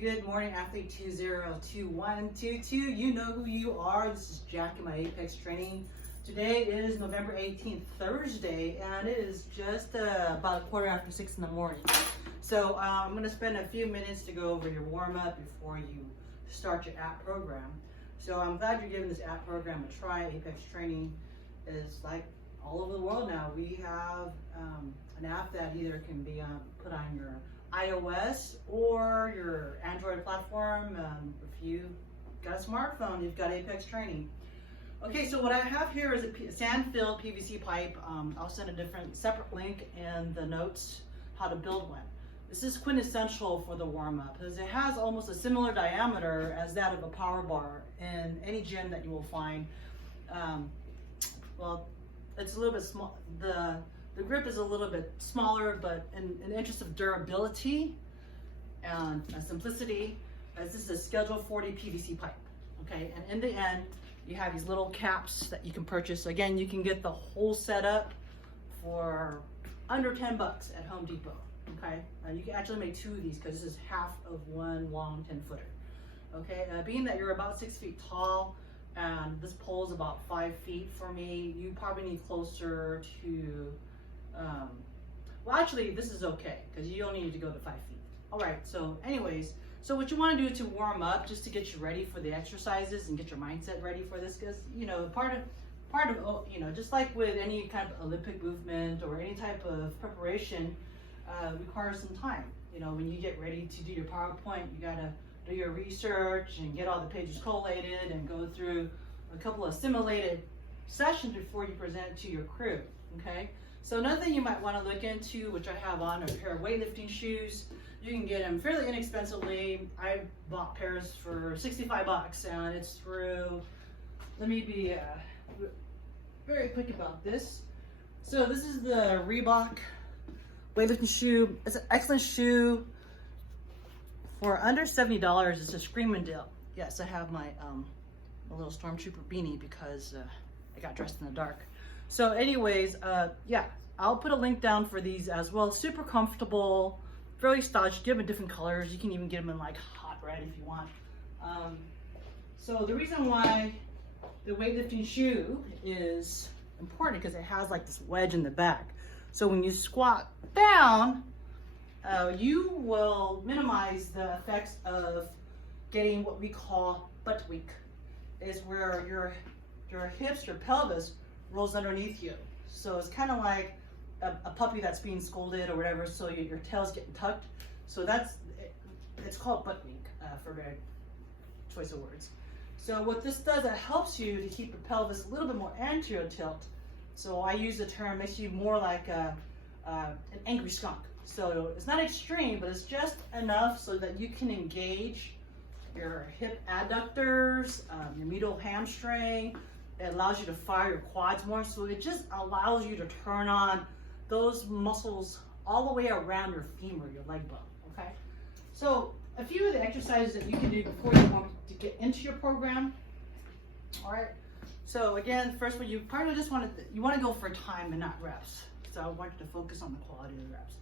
Good morning, athlete 202122. You know who you are. This is Jack in my Apex training. Today is November 18th, Thursday, and it is just about 6:15 in the morning. So I'm going to spend a few minutes to go over your warm-up before you start your app program. So I'm glad you're giving this app program a try. Apex training is like all over the world now. We have an app that either can be put on your iOS or your Android platform. If you've got a smartphone, you've got Apex training. Okay, so what I have here is a sand-filled PVC pipe. I'll send a separate link in the notes how to build one. This is quintessential for the warm-up because it has almost a similar diameter as that of a power bar in any gym that you will find. Well, it's a little bit small. The grip is a little bit smaller, but in the interest of durability and simplicity, this is a Schedule 40 PVC pipe, okay? And in the end, you have these little caps that you can purchase. Again, you can get the whole setup for under 10 bucks at Home Depot, okay? You can actually make two of these because this is half of one long 10-footer, okay? Being that you're about 6 feet tall, and this pole is about 5 feet for me, you probably need closer to well, actually, this is okay because you only need to go to 5 feet. All right, so anyways, so what you want to do to warm up, just to get you ready for the exercises and get your mindset ready for this, because you know part of you know, just like with any kind of Olympic movement or any type of preparation, requires some time. You know, when you get ready to do your PowerPoint, you gotta do your research and get all the pages collated and go through a couple of simulated sessions before you present to your crew. Okay. So another thing you might want to look into, which I have on, are a pair of weightlifting shoes. You can get them fairly inexpensively. I bought pairs for 65 bucks, and it's through, let me be very quick about this. So this is the Reebok weightlifting shoe. It's an excellent shoe. For under $70, it's a screaming deal. Yes, I have my little stormtrooper beanie because I got dressed in the dark. So anyways, yeah, I'll put a link down for these as well. Super comfortable, fairly stylish. Give them different colors. You can even get them in like hot red if you want. So the reason why the weightlifting shoe is important because it has like this wedge in the back. So when you squat down, you will minimize the effects of getting what we call butt weak. Is where your hips, your pelvis rolls underneath you. So it's kind of like a puppy that's being scolded or whatever, so your tail's getting tucked. So it's called butt weak, for better choice of words. So what this does, it helps you to keep your pelvis a little bit more anterior tilt. So I use the term, makes you more like an angry skunk. So it's not extreme, but it's just enough so that you can engage your hip adductors, your medial hamstring. It allows you to fire your quads more, so it just allows you to turn on those muscles all the way around your femur, your leg bone, okay? So a few of the exercises that you can do before you want to get into your program, all right? So again, first one, you probably just want to go for time and not reps. So I want you to focus on the quality of the reps.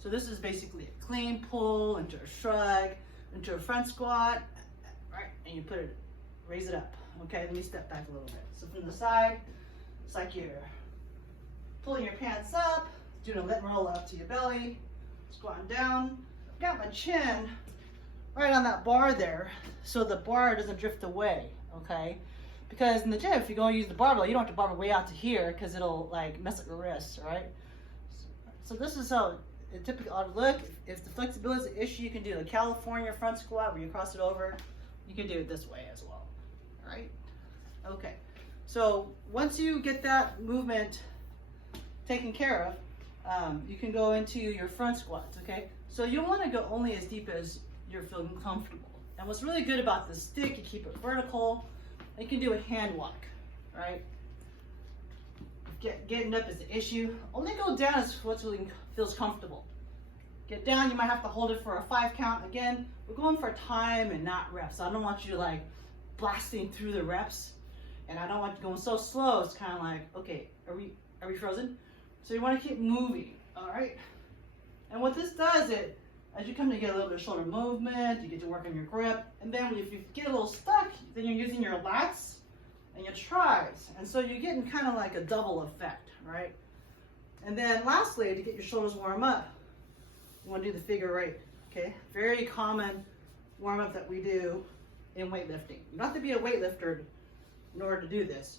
So this is basically a clean pull into a shrug, into a front squat, right? And you raise it up. Okay, let me step back a little bit. So from the side, it's like you're pulling your pants up, doing a lit roll up to your belly, squatting down. I've got my chin right on that bar there, so the bar doesn't drift away, okay? Because in the gym, if you're going to use the barbell, you don't have to barbell way out to here because it'll like mess up your wrists, right? So this is how it typically ought to look. If the flexibility is an issue, you can do the California front squat where you cross it over. You can do it this way as well. Right? Okay. So once you get that movement taken care of, you can go into your front squats, okay? So you want to go only as deep as you're feeling comfortable. And what's really good about the stick, you keep it vertical. You can do a hand walk, right? Getting up is the issue. Only go down as what really feels comfortable. Get down, you might have to hold it for a 5 count. Again, we're going for time and not reps. So I don't want you to like blasting through the reps, and I don't want you going so slow. It's kind of like, okay, are we frozen? So you want to keep moving, all right? And what this does, it as you come to get a little bit of shoulder movement, you get to work on your grip, and then if you get a little stuck, then you're using your lats and your tris, and so you're getting kind of like a double effect, right? And then lastly, to get your shoulders warm up, you want to do the figure eight, okay? Very common warm up that we do in weightlifting. You don't have to be a weightlifter in order to do this.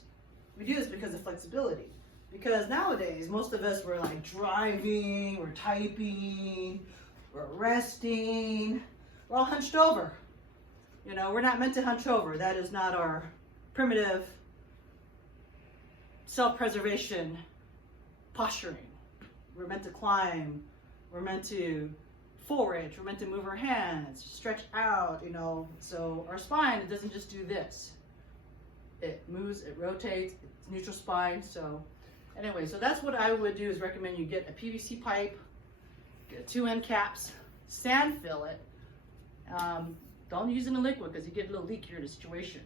We do this because of flexibility. Because nowadays, most of us, we're like driving, we're typing, we're resting, we're all hunched over. You know, we're not meant to hunch over. That is not our primitive self-preservation posturing. We're meant to climb, we're meant to forage, we're meant to move our hands, stretch out, you know. So our spine, it doesn't just do this. It moves, it rotates, it's neutral spine. So anyway, so that's what I would do, is recommend you get a PVC pipe, get 2 end caps, sand fill it. Don't use it in liquid because you get a little leakier in the situation.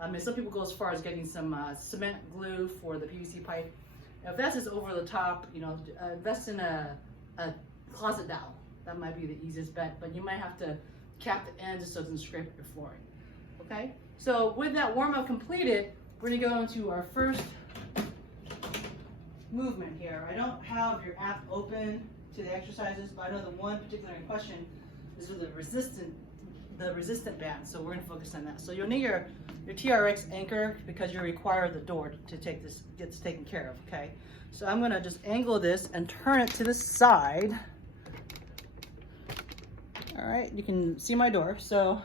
And some people go as far as getting some cement glue for the PVC pipe. If that's just over the top, you know, invest in a closet dowel. That might be the easiest bet, but you might have to cap the end just so it doesn't scrape your flooring. Okay? So with that warm-up completed, we're gonna go into our first movement here. I don't have your app open to the exercises, but I know the one particular in question is with the resistant band, so we're gonna focus on that. So you'll need your Trx Anchor because you require the door to take this, gets taken care of, okay? So I'm gonna just angle this and turn it to the side. All right, you can see my door. So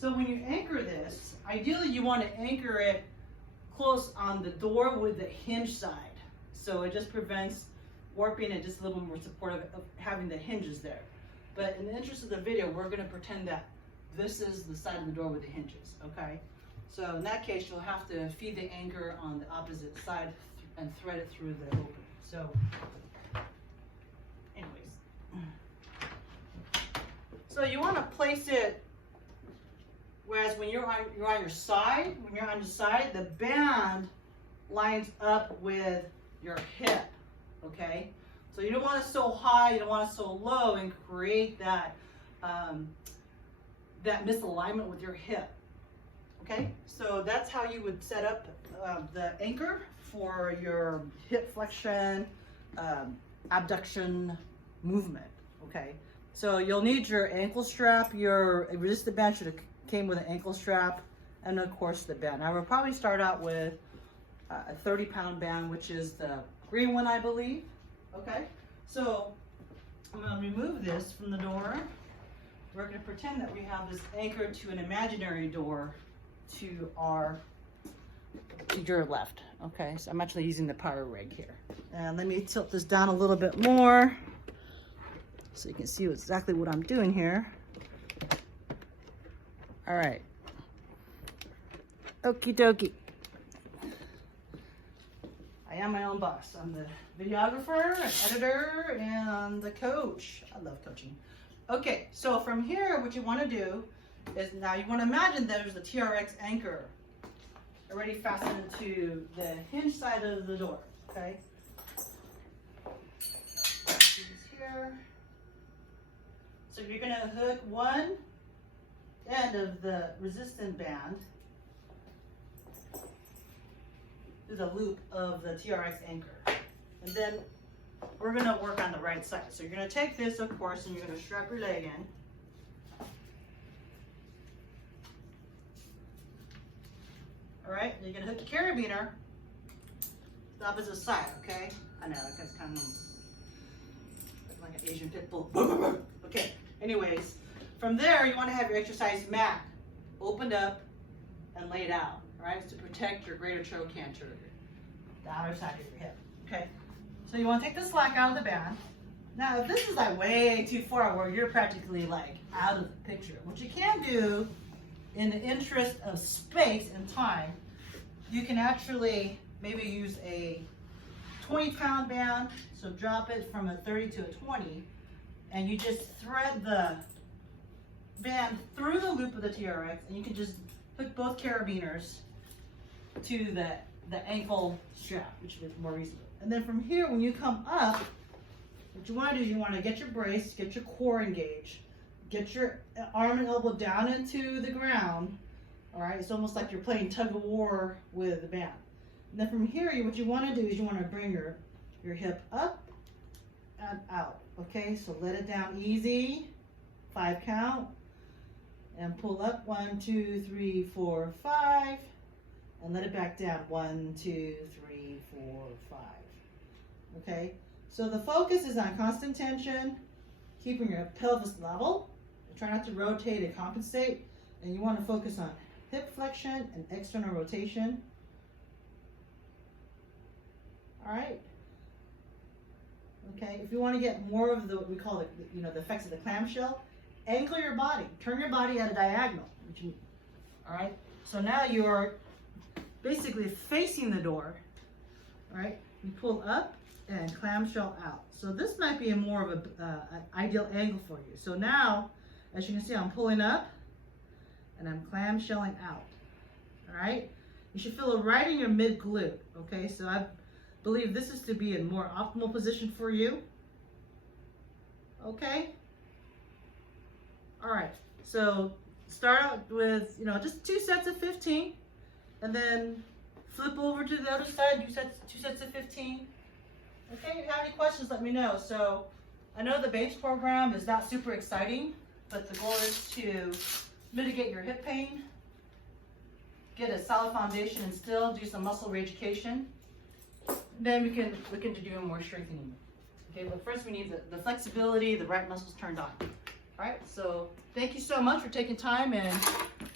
when you anchor this, ideally you want to anchor it close on the door with the hinge side. So it just prevents warping and just a little more supportive of having the hinges there. But in the interest of the video, we're going to pretend that this is the side of the door with the hinges, okay? So in that case, you'll have to feed the anchor on the opposite side and thread it through the opening. So anyways. So you want to place it, whereas when you're on your side, the band lines up with your hip, okay? So you don't want it so high, you don't want it so low, and create that that misalignment with your hip, okay? So that's how you would set up the anchor for your hip flexion, abduction movement, okay? So you'll need your ankle strap. Your resistant band should have came with an ankle strap, and of course the band. I will probably start out with a 30-pound band, which is the green one, I believe. Okay, so I'm going to remove this from the door. We're going to pretend that we have this anchor to an imaginary door to your left. Okay, so I'm actually using the power rig here. And let me tilt this down a little bit more so you can see exactly what I'm doing here. All right. Okie dokie. I am my own boss. I'm the videographer, and editor, and the coach. I love coaching. Okay, so from here, what you want to do is now you want to imagine there's the Trx Anchor already fastened to the hinge side of the door. Okay. Here. So you're going to hook one end of the resistant band to the loop of the Trx Anchor. And then we're going to work on the right side. So you're going to take this, of course, and you're going to strap your leg in. All right, you're going to hook your carabiner to the opposite side, okay? I know, that's kind of like an Asian pit bull. Okay, anyways, from there, you want to have your exercise mat opened up and laid out, right? To protect your greater trochanter, the outer side of your hip, okay? So you want to take the slack out of the band. Now, if this is like way too far where you're practically like out of the picture, what you can do in the interest of space and time, you can actually maybe use a 20-pound band. So drop it from a 30 to a 20, and you just thread the band through the loop of the TRX, and you can just hook both carabiners to the ankle strap, which is more reasonable. And then from here, when you come up, what you want to do is you want to get your brace, get your core engaged, get your arm and elbow down into the ground. All right, it's almost like you're playing tug of war with the band. And then from here, what you want to do is you want to bring your hip up and out. Okay, so let it down easy, 5 count, and pull up 1, 2, 3, 4, 5, and let it back down 1, 2, 3, 4, 5. Okay, so the focus is on constant tension, keeping your pelvis level. Try not to rotate and compensate, and you want to focus on hip flexion and external rotation. All right. Okay, if you want to get more of the, what we call it, the effects of the clamshell, angle your body, turn your body at a diagonal. All right, so now you're basically facing the door. All right, you pull up and clamshell out. So this might be more of an ideal angle for you. So now, as you can see, I'm pulling up and I'm clamshelling out. All right, you should feel it right in your mid glute. Okay, so I believe this is to be in more optimal position for you. Okay. All right. So start out with just 2 sets of 15, and then flip over to the other side. 2 sets of 15. Okay. If you have any questions, let me know. So I know the base program is not super exciting, but the goal is to mitigate your hip pain, get a solid foundation, and still do some muscle re-education. Then we can do more strengthening. Okay, but first we need the flexibility, the right muscles turned on. All right, so thank you so much for taking time and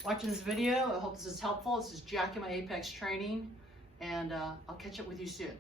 watching this video. I hope this is helpful. This is Jack in my Apex training, and I'll catch up with you soon.